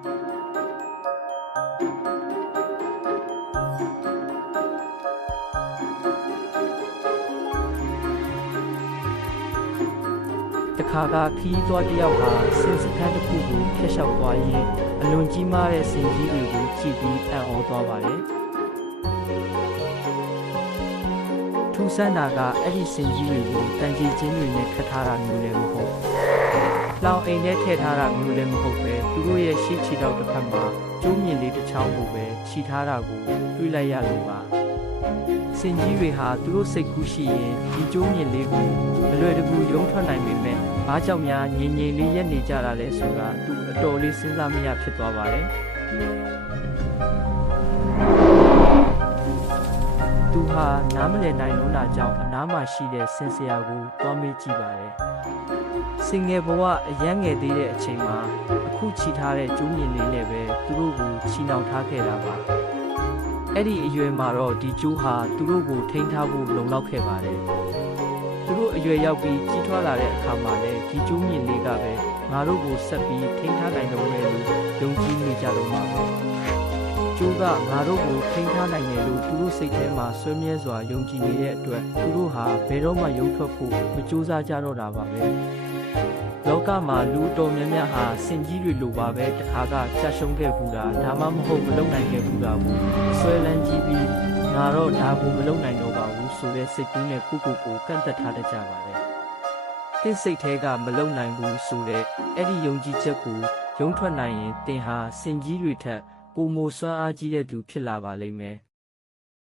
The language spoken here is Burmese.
တခါကခီးသွားတယောက်ဟာစင်စခန်းတစ်ခုကိုဖျက်လျှောက်သွားရင်းအလွန်ကြီးမားတဲ့စင်ကြီးတွေကိုကြည့်ပြီးအံ့ဩသွားပါတယ်ထူးဆန်းတာကအဲ့ဒီစင်ကြီးတွေကိုတန်ကြီးချင်းတွေနဲ့ခတ်ထားတာမျိုးလည်းမဟုတ်လောင်အိမ်ထဲထည့်ထားတာမျိုးလည်းမဟုတ်ပဲသူတို့ရဲ့ရှေ့ခြေထောက်တစ်ဖက်မှာကျိုးမြင့်လေးတစ်ချောင်းကိုပဲခြိထားတာကိုတွေ့လိုက်ရလို့ပါစင်ကြီးတွေဟာသူတို့စိတ်ကူးရှိရင်ဒီကျိုးမြင့်လေးကိုမလွယ်တကူရုံးထွက်နိုင်ပေမဲ့ဘာကြောင့်များငြိမ်ငြိမ်လေးရက်နေကြတာလဲဆိုတာသူအတော်လေးစဉ်းစားမရဖြစ်သွားပါတယ်သူဟာနားမလည်နိုင်လို့တာကြောင့်အနားမှာရှိတဲ့စင်စရာကိုတွားမေးကြည့်ပါတယ်စင်ငယ်ဘဝအရန်ငယ်သေးတဲ့အချိန်မှာအခုခြိထားတဲ့ကျိုးမြင့်လေးနဲ့ပဲသူတို့ကိုခြိနှောင်ထားခဲ့တာပါအဲ့ဒီအရွယ်မှာတော့ဒီကျိုးဟာသူတို့ကိုထိန်းထားဖို့လုံလောက်ခဲ့ပါတယ်သူတို့အရွယ်ရောက်ပြီးကြီးထွားလာတဲ့အခါမှာလည်းဒီကျိုးမြင့်လေးကပဲငါတို့ကိုဆက်ပြီးထိန်းထားနိုင်တော့မယ်လို့ယုံကြည်နေကြတော့မှာပဲကျိုးကငါတို့ကိုထိန်းထားနိုင်တယ်လို့သူတို့စိတ်ထဲမှာဆွေးမြဲစွာယုံကြည်နေတဲ့အတွက်သူတို့ဟာဘယ်တော့မှရုပ်ထွက်ဖို့မကြိုးစားကြတော့တာပါပဲလောကမှာလူတော်များများဟာစင်ကြီးတွေလိုပါပဲတခါကကြာရှုံးခဲ့ဘူးတာဒါမှမဟုတ်မလုံနိုင်ခဲ့ဘူးတာဘူးဆွဲလန်းကြည့်ပြီးငါတော့ဒါကိုမလုံနိုင်တော့ပါဘူးဆိုတဲ့စိတ်ကူးနဲ့ကိုကန့်သက်ထားတတ်ကြပါတယ်သင်စိတ်ထဲကမလုံနိုင်ဘူးဆိုတဲ့အဲ့ဒီယုံကြည်ချက်ကိုရုံးထွက်နိုင်ရင်သင်ဟာစင်ကြီးတွေထက်ပိုမိုစွမ်းအားကြီးတဲ့သူဖြစ်လာပါလိမ့်မယ်